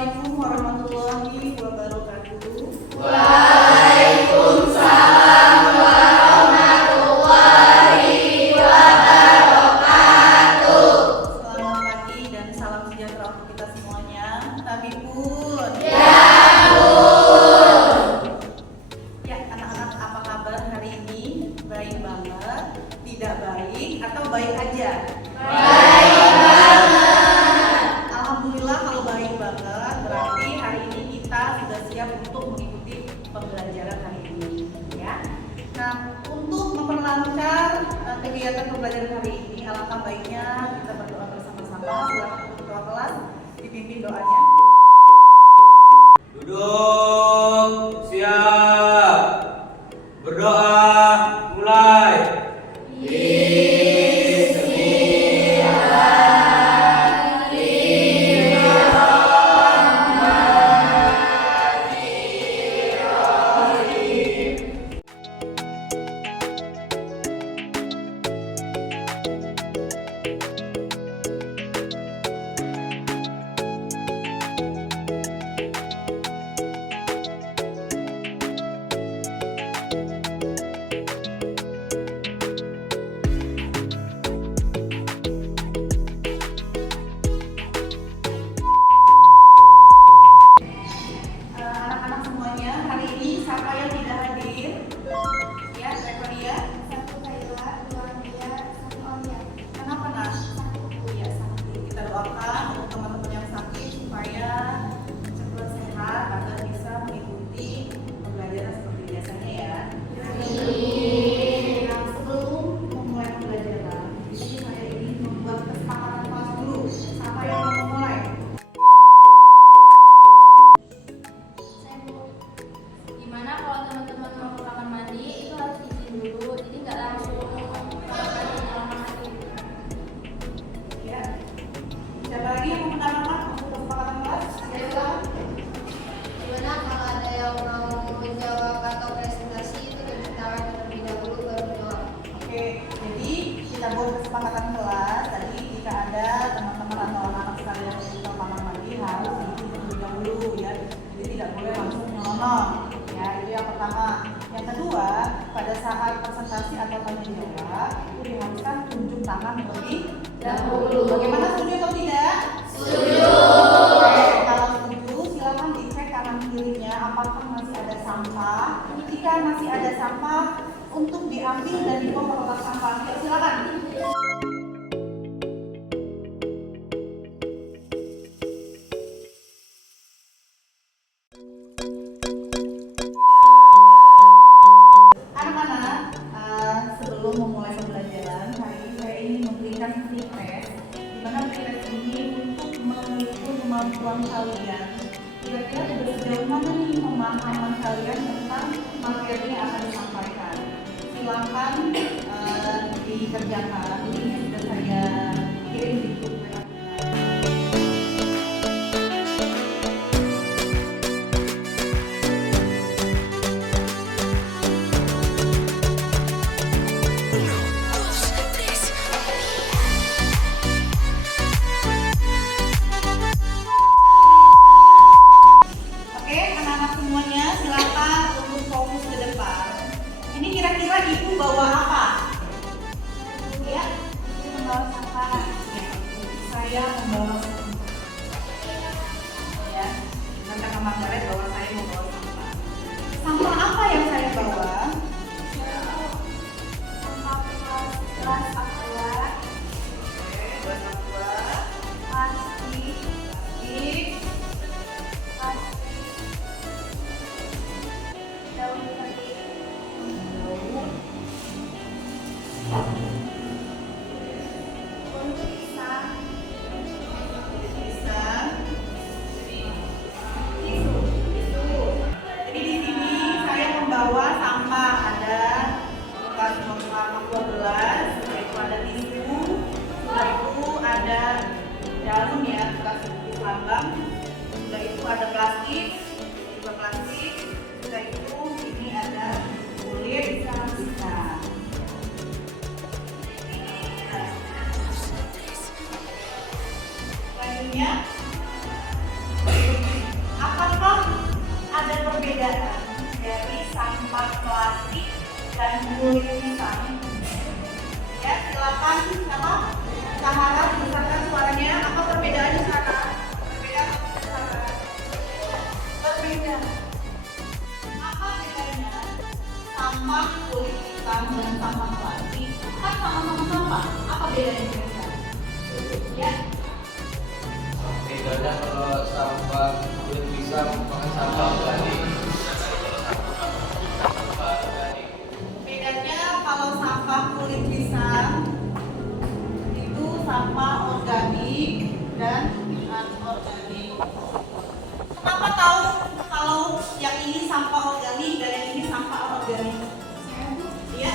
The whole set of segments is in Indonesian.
Assalamualaikum warahmatullahi wabarakatuh. Waalaikumsalam warahmatullahi wabarakatuh. Selamat pagi dan salam sejahtera untuk kita semuanya. Tabibun. Ya Bun. Ya, anak-anak apa kabar hari ini? Baik banget, tidak baik, atau baik aja? Baik banget. Alhamdulillah kalau baik banget, berarti hari ini kita sudah siap untuk mengikuti pembelajaran hari ini, ya. Nah, untuk memperlancar kegiatan pembelajaran hari ini, alangkah baiknya kita berdoa bersama-sama. Silakan untuk ketua kelas dipimpin doanya. Duduk, siap. Berdoa, mulai. Anak-anak semuanya, hari ini siapa yang tidak hadir? Ya, Rekonia. Satu Kayla, dua Mia, satu Olia. Kenapa nak? Ya, sakit. Kita doakan untuk teman-teman yang sakit supaya cepat sehat agar bisa mengikuti pembelajaran seperti biasanya ya. Nah, sebelum memulai pembelajaran, di sini saya ingin membuat kesepakatan kelas dulu. Siapa yang mau memulai? Saya Bu. Gimana kalau teman-teman mau ke kamar mandi itu harus izin dulu, jadi nggak langsung kamar mandi di kamar mandi. Ya. Siapa lagi yang mau menambahkan untuk kesepakatan kelas? Silakan. Gimana kalau ada yang mau menjawab atau presentasi itu cuci tangan terlebih dahulu baru jawab. Oke, jadi kita buat kesepakatan kelas. Tadi jika ada teman-teman atau anak-anak sekalian yang ke kamar mandi harus diizin terlebih dahulu ya. Jadi tidak boleh langsung nyelonong. Ya, itu yang pertama. Yang kedua, pada saat presentasi atau tanya jawab itu diharuskan tunjuk tangan terlebih dahulu. Bagaimana, setuju atau tidak? Setuju. Oke, kalau setuju silakan dicek kanan kirinya apakah masih ada sampah. Jika masih ada sampah, untuk diambil dan dibuang ke kotak sampah. Yuk, silakan. Anak-anak, sebelum memulai pembelajaran, hari ini saya ingin memberikan free test, di mana free test ini untuk mengukur kemampuan kalian. Kira-kira sudah sejauh mana nih pemahaman kalian tentang materi yang akan disampaikan? Silakan dikerjakan. Ini sudah saya kirim di grup WA. Oke, anak-anak semuanya silakan untuk fokus ke depan. Ini kira-kira ibu bawa apa? Ya, ibu membawa sampah. Ya, saya membawa sampah. Ya, nanti kamar baret bahwa saya membawa sampah. Sampah apa yang saya bawa? Sampah gelas aqua, Oke, gelas aqua, plastik, plastik, daun ketik, daun, untuk pisang, pisang, tisu. Jadi di sini saya membawa sampah, ada bekas aqua gelas, setelah itu ada tisu, setelah itu ada daun ya, bekas lambang, setelah itu ada plastik, juga plastik, setelah itu ini ada kulit pisang. Nah, selanjutnya kulit pisang. Ya, silakan siapa? Sahara besarkan suaranya. Apa perbedaannya Sahara? Perbedaan apa Sahara? Berbeda. Apa bedanya sampah kulit pisang dengan sampah plastik? Kan sama-sama sampah. Apa bedanya? Ya. Bedanya kalau sampah kulit pisang pakai sampah organik. Bedanya kalau sampah kulit pisang itu sampah organik dan anorganik. Kenapa tahu kalau yang ini sampah organik dan yang ini sampah anorganik? Iya.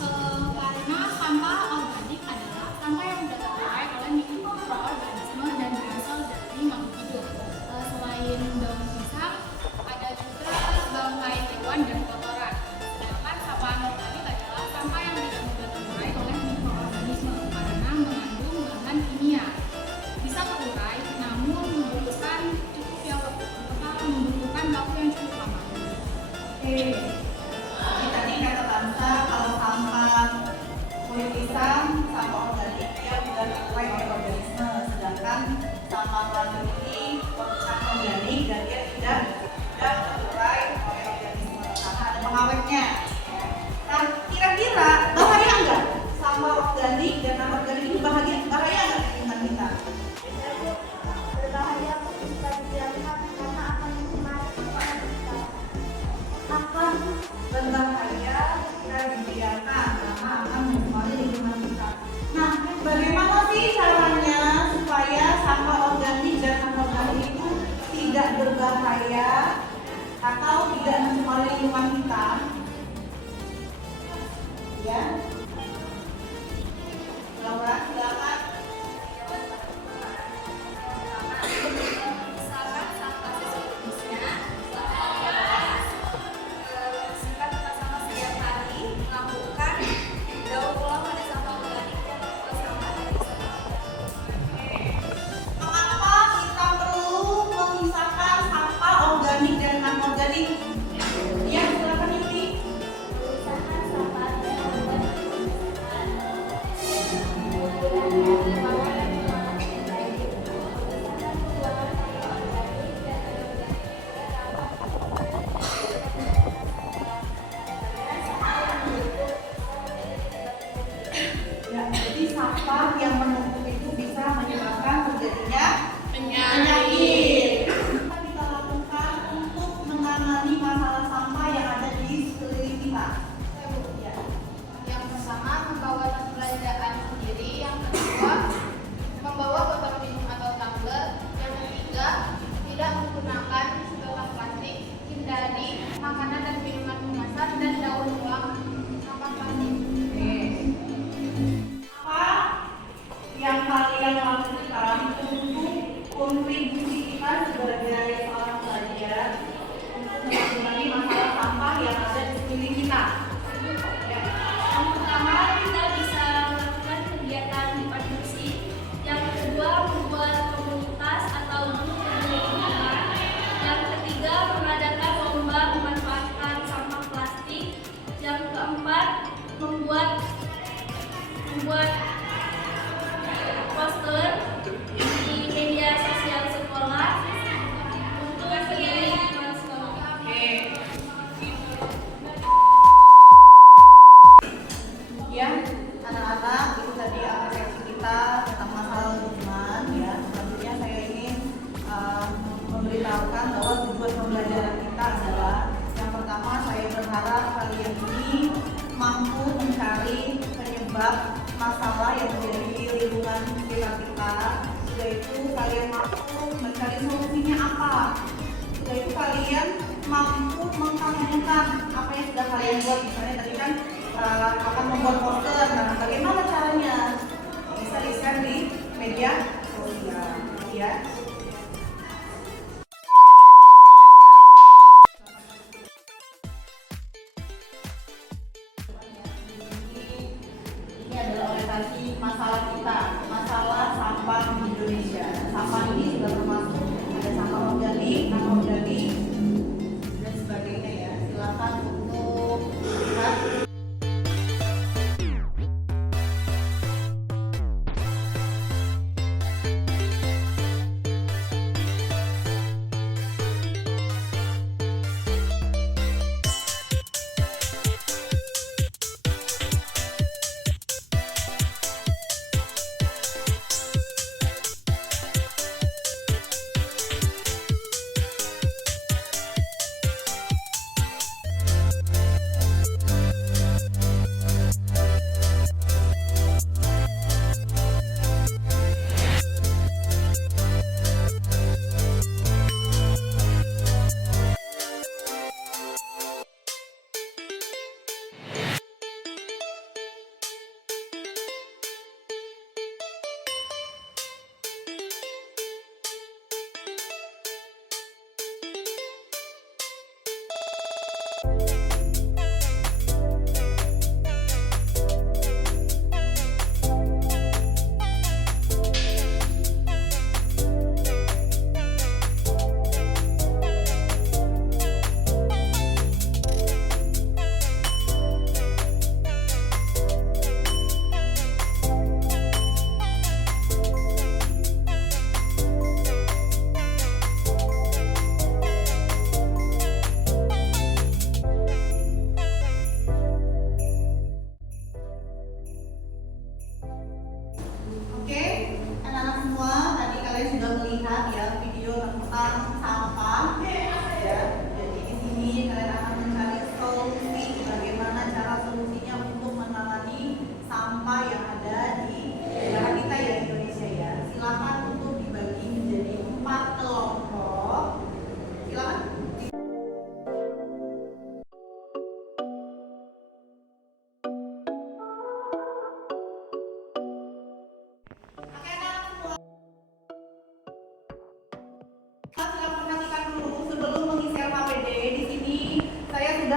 Karena sampah organik adalah sampah yang sudah terurai oleh mikroorganisme dan berasal dari makhluk hidup. Selain daun pisang, ada juga bangkai hewan dan kotoran. Sedangkan sampah anorganik adalah sampah yang tidak mudah terurai oleh mikroorganisme karena mengandung bahan kimia. Bisa terurai, namun membutuhkan waktu yang cukup lama. Oke. Jadi tadi kata Tanta kalau sampah kulit pisang sampah organik dia sudah terurai oleh organisme, sedangkan sampah plastik ini anorganik dan dia tidak terurai oleh organisme karena ada pengawetnya. Nah, kira-kira bahaya nggak sampah organik dan anorganik ini bahaya nggak di lingkungan kita? Berbahaya jika dibiarkan karena akan mencemari lingkungan kita. Akan berbahaya jika dibiarkan karena akan mencemari lingkungan kita. Nah, bagaimana sih caranya supaya sampah organik dan anorganik itu tidak berbahaya atau tidak mencemari lingkungan kita? Ya, Laura, silakan. Misalkan sampah sejenisnya, jika kita sama setiap hari melakukan daur ulang pada sampah organik dan sampah dari sampah organik. Mengapa kita perlu memisahkan sampah organik dan anorganik? Ya, silakan Yudi. Memisahkan sampah dan organik. Ya, jadi sampah yang menumpuk itu bisa menyebabkan terjadinya penyakit. Apa kita lakukan untuk menangani masalah sampah yang ada di sekeliling kita? Ya. Yang pertama, membawa tas belanjaan sendiri. Yang kedua, membawa botol minum atau tumbler. Yang ketiga, tidak menggunakan sedotan plastik. Hindari makanan dan minuman kemasan dan daur ulang sampah plastik. Apa yang kalian lakukan untuk kontribusi kita sebagai seorang pelajar untuk menangani masalah sampah yang ada di sekeliling kita? Ya. Yang pertama, kita bisa melakukan kegiatan adopsi. Yang kedua, membuat komunitas atau grup peduli lingkungan. Yang ketiga, mengadakan lomba memanfaatkan sampah plastik. Yang keempat, membuat poster di media sosial sekolah untuk peduli lingkungan sekolah. Oke. Ya, anak-anak, itu tadi apresiasi kita tentang masalah lingkungan. Ya, selanjutnya saya ingin memberitahukan bahwa tujuan pembelajaran kita adalah yang pertama, saya berharap kalian ini mampu mencari penyebab masalah yang terjadi di lingkungan sekitar kita. Sudah itu kalian mampu mencari solusinya apa. Sudah itu kalian mampu mengkampanyekan apa yang sudah kalian buat. Misalnya tadi kan akan membuat poster. Nah, bagaimana caranya? Bisa di-share di media sosial. Ya. Ini adalah orientasi masalah kita, masalah sampah di Indonesia. Sampah ini sudah termasuk ada sampah organik, anorganik, dan sebagainya ya. Silakan untuk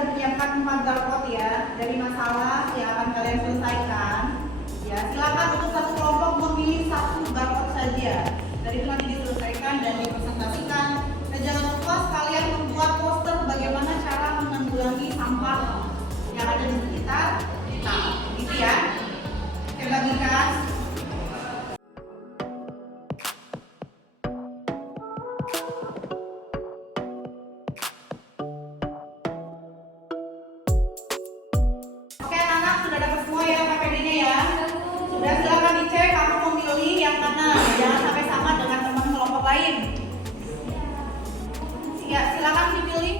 menyiapkan 4 barcode ya dari masalah yang akan kalian selesaikan. Ya, silakan untuk satu kelompok memilih 1 barcode saja. Dari itu nanti diselesaikan dan dipresentasikan. Dan jangan lupa sekalian membuat poster bagaimana cara menanggulangi sampah yang ada di sekitar kita. Gitu ya. Oke, bagikan. Oke, anak sudah dapat semua ya KPD-nya ya. Sudah, silakan dicek kamu memilih yang mana. Jangan sampai sama dengan teman kelompok lain. Ya, silakan dipilih.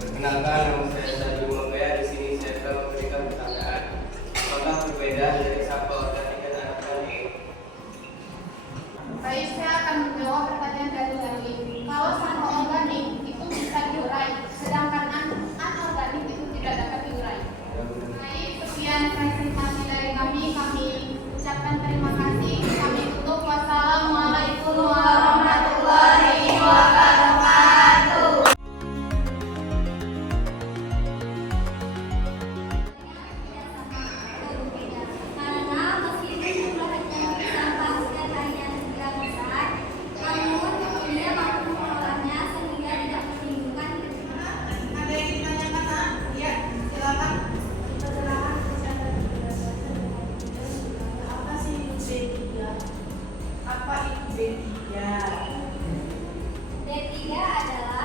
Perkenalkan, nama saya Sadi Mangaya. Di sini saya akan memberikan pertanyaan. Apakah berbeda dari sampah organik dan anorganik? Baik, saya akan menjawab pertanyaan dari tadi. Kalau sampah organik itu bisa diurai, sedangkan anorganik itu tidak dapat diurai. Baik, sekian presentasi dari kami. Kami ucapkan terima kasih. Kami tutup. Wassalamualaikum warahmatullahi wabarakatuh. Karena meskipun jumlahnya sampah setiap harinya segera besar, namun dia mampu mengolahnya sehingga tidak menimbulkan lingkungan. Ada yang ditanyakan, Nak? Ya, silakan. Apa sih itu B3? Apa itu B3? B3 adalah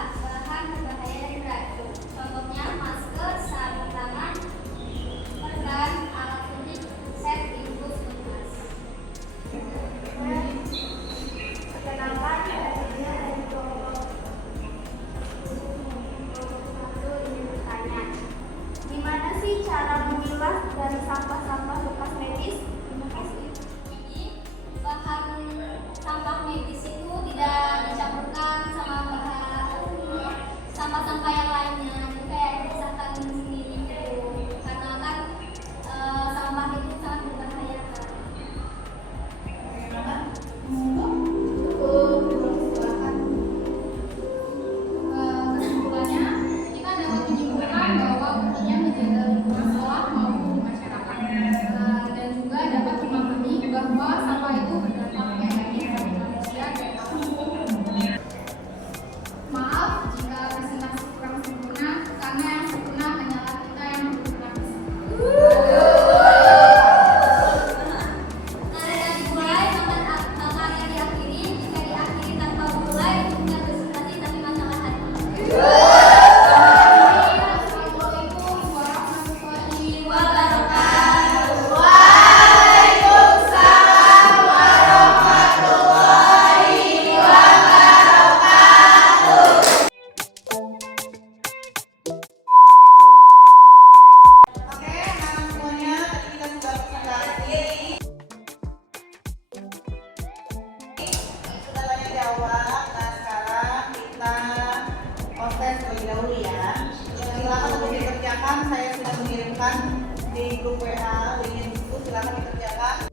Silakan, saya sudah mengirimkan di grup WA linknya di situ, silakan dikerjakan.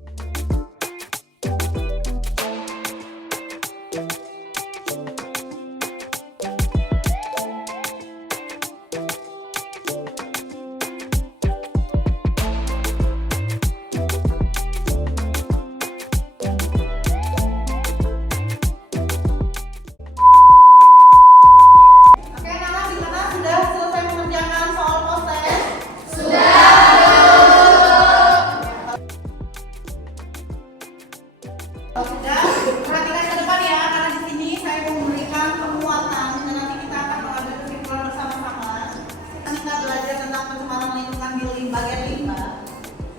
Oke, anak-anak di sana sudah selesai mengerjakan soal proses? Kalau sudah, perhatikan ke depan ya, karena di sini saya mau memberikan penguatan dan nanti kita akan mengambil kesimpulan bersama-sama. Kita belajar tentang pencemaran lingkungan di bagian limbah.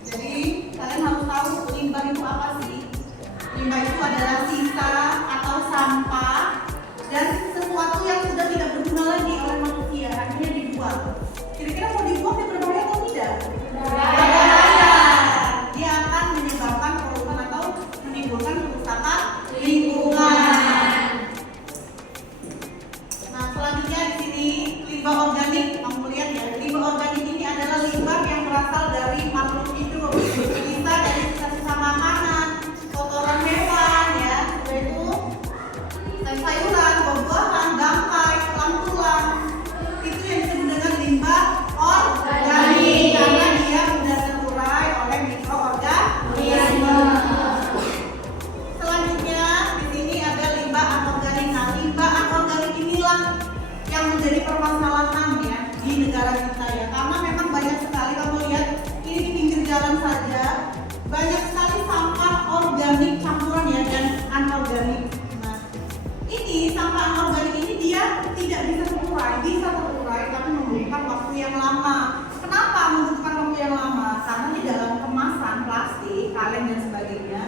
Jadi kalian harus tahu limbah itu apa sih? Limbah itu adalah sisa atau sampah dan sesuatu yang sudah tidak berguna lagi oleh manusia, akhirnya dibuang. Kira-kira mau dibuang dia berbahaya atau tidak? Berbahaya. Dia akan menyebabkan kerusakan atau menimbulkan kerusakan lingkungan. Nah, selanjutnya di sini limbah organik. Kamu lihat ya, limbah organik ini adalah limbah yang berasal dari makhluk hidup. Bisa dari sisa-sisa makanan, kotoran hewan ya, yaitu sayuran, buah-buahan, bangkai, tulang-tulang. Itu yang disebut dengan limbah organik karena dia mudah terurai oleh mikroorganisme. Selanjutnya di sini ada limbah anorganik. Nah, limbah anorganik inilah yang menjadi permasalahan ya di negara kita ya. Karena memang banyak sekali, kamu lihat ini di pinggir jalan saja banyak sekali sampah organik campuran ya dan anorganik. Nah, ini sampah anorganik ini dia tidak bisa terurai tapi membutuhkan waktu yang lama. Kenapa membutuhkan waktu yang lama? Karena di dalam kemasan plastik, kaleng dan sebagainya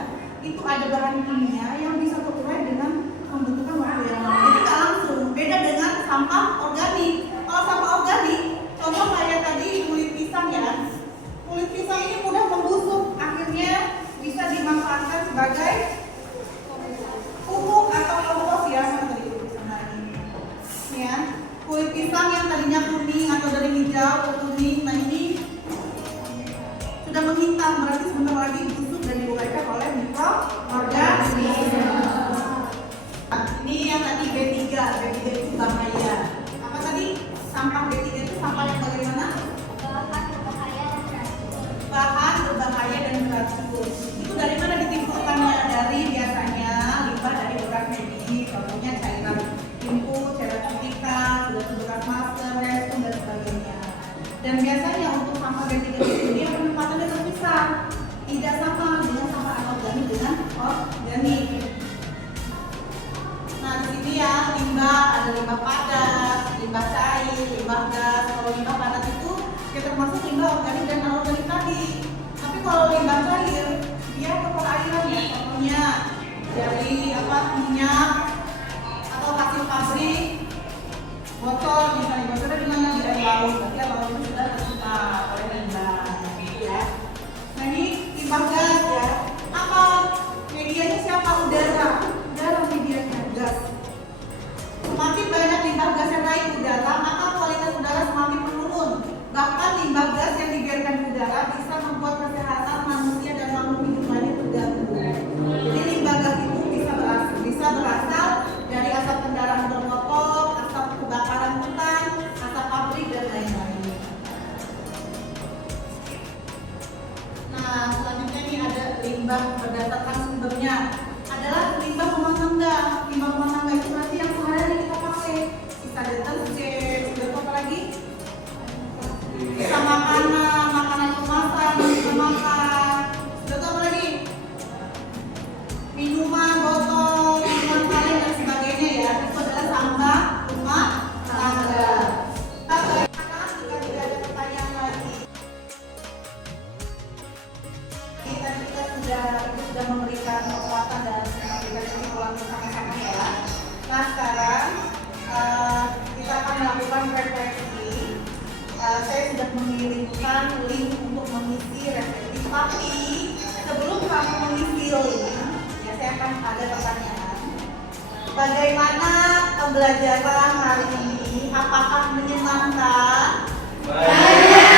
itu ada bahan kimia yang bisa terurai dengan membutuhkan waktu yang lama. Jadi nggak langsung. Beda dengan sampah organik. Kalau sampah organik, contoh kayak tadi kulit pisang ya. Kulit pisang ini mudah membusuk, akhirnya bisa dimanfaatkan sebagai pupuk atau kompos ya. Ya, kulit pisang yang tadinya kuning atau dari hijau ke kuning, nah ini sudah menghitam, berarti sebentar lagi busuk dan diuraikan oleh mikroorganisme. Ini yang tadi B3 itu bahaya. Apa tadi? Sampah B3 itu sampah yang bagaimana? Bahan berbahaya dan beracun. Itu dari mana ditimbulkannya? Dari biasanya limbah dari bekas medis, contohnya cairan timbul, cairan suntikan, bekas masker, resum dan sebagainya. Dan biasanya untuk sampah B3 itu dia penempatannya terpisah, tidak sama dengan sampah anorganik dengan organik. Nah di sini ya limbah, ada limbah padat, limbah cair, limbah gas. Kalau limbah padat itu ya termasuk limbah organik dan anorganik tadi. Tapi kalau limbah cair dia ke perairan ya, contohnya dari minyak atau hasil pabrik, botol misalnya, bocornya di mana? Di air laut, berarti air laut itu sudah tercemar oleh limbah ya. Nah ini limbah gas ya, apa medianya siapa? Udara medianya gas. Semakin banyak limbah gas yang naik udara, maka kualitas udara semakin menurun. Bahkan limbah gas yang dibiarkan di udara bisa membuat kesehatan manusia dan makhluk hidup lainnya terganggu. Jadi limbah gas itu bisa berasal dari asap kendaraan bermotor, asap kebakaran hutan, asap pabrik dan lain-lain. Nah, selanjutnya ini ada limbah berdasarkan sumbernya. Adalah limbah rumah tangga. Limbah rumah tangga itu berarti yang sehari-hari kita pakai. Sisa deterjen, sudah apa lagi? Sisa makanan kemasan, kita makan. Sudah apa lagi? Minuman, botol, minuman kaleng dan sebagainya ya. Itu adalah sampah rumah tangga. Jika tidak ada pertanyaan lagi, tadi kita sudah memberikan penguatan dan memberikan kesimpulan bersama-sama ya. Nah sekarang kita akan melakukan refleksi. Saya sudah mengirimkan link untuk mengisi refleksi. Tapi sebelum kamu mengisi link, ya saya akan ada pertanyaan. Bagaimana pembelajaran hari ini? Apakah menyenangkan? Baik.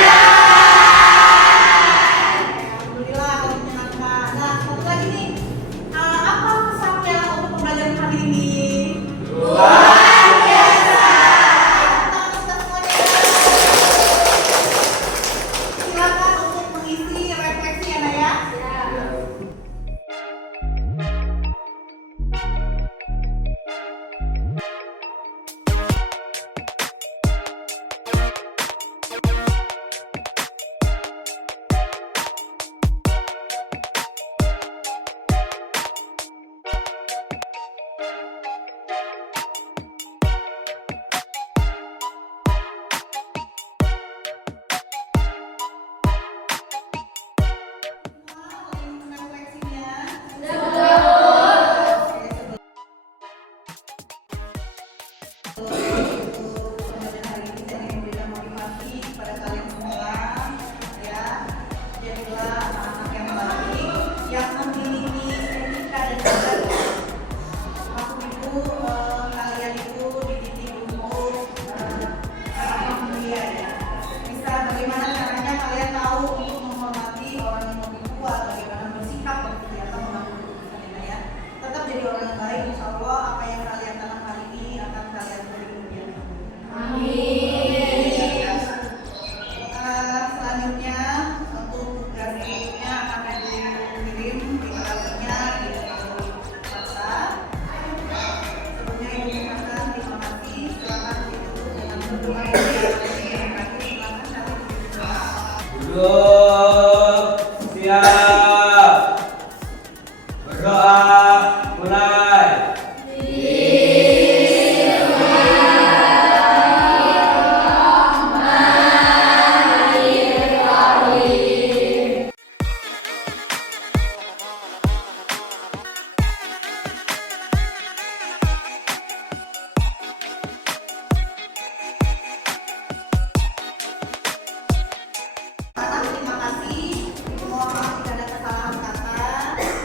jadi orang yang baik. Insya Allah apa yang kalian tanam hari ini akan kalian beri kemudian. Selanjutnya untuk tugas berikutnya akan dikirim di kelasnya di masa. Sebelumnya Ibu Hasan, terima kasih. Silakan ditutup dengan berdoa yang terakhir. Silakan kami berdoa. Duduk, siap, berdoa, mulai. Terima kasih. Mohon maaf jika ada kesalahan kata.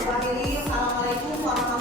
Wassalamualaikum warahmatullahi